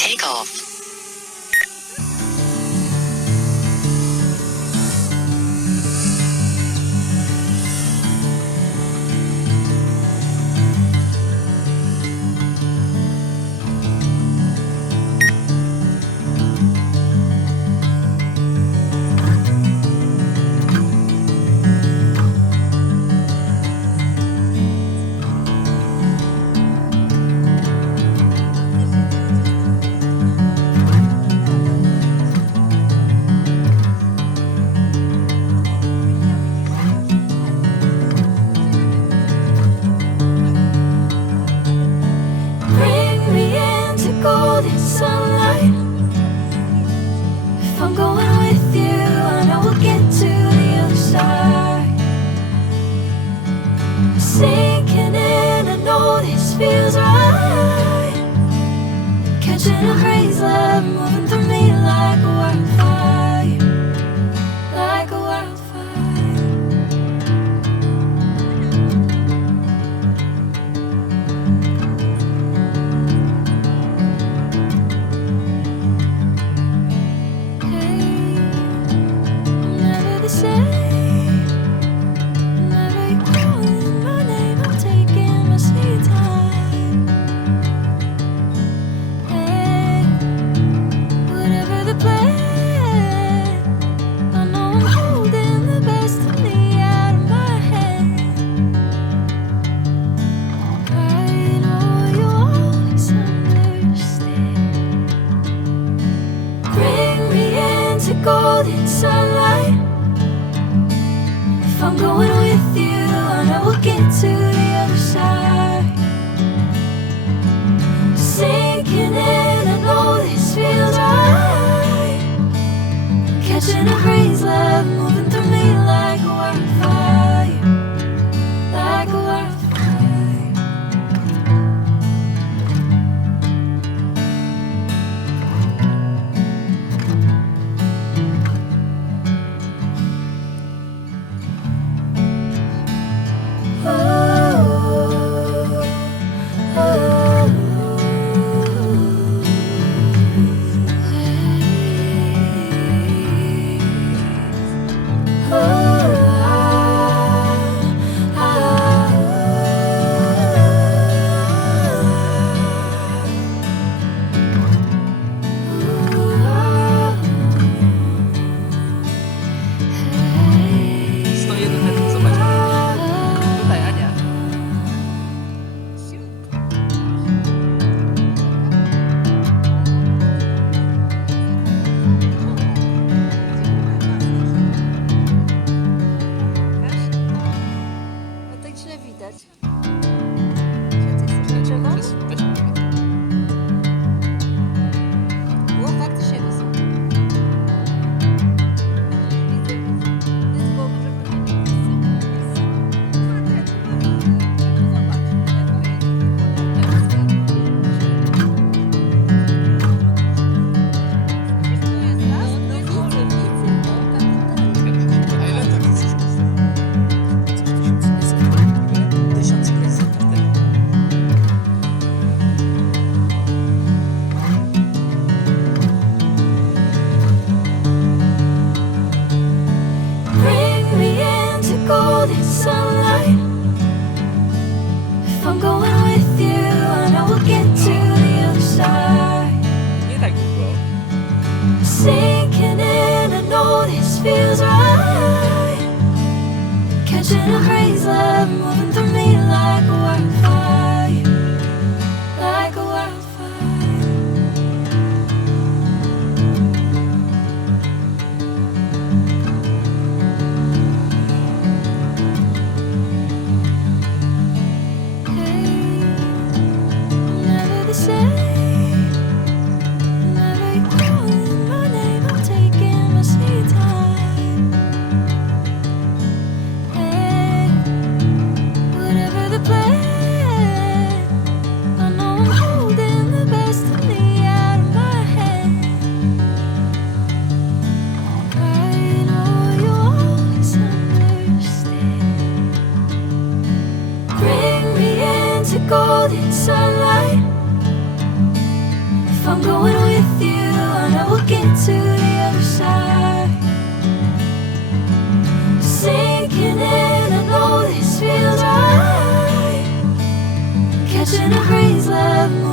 Takeoff. Sinking in, I know this feels right. Catching a crazy love moving through me like a wildfire, like a wildfire. Hey, I'm never the same. Golden sunlight. If I'm going with you, I know we'll get to the other side. Sinking in, I know this feels right. Catching a crazy love moving through me like a wildfire, like a wildfire. Sinking in, I know this feels right. Catching a crazy love moving through me like a wildfire, like a wildfire. Hey, I'm never the same. Golden sunlight. If I'm going with you, I know we'll get to the other side. Sinking in, I know this feels right. Catching a breeze, love.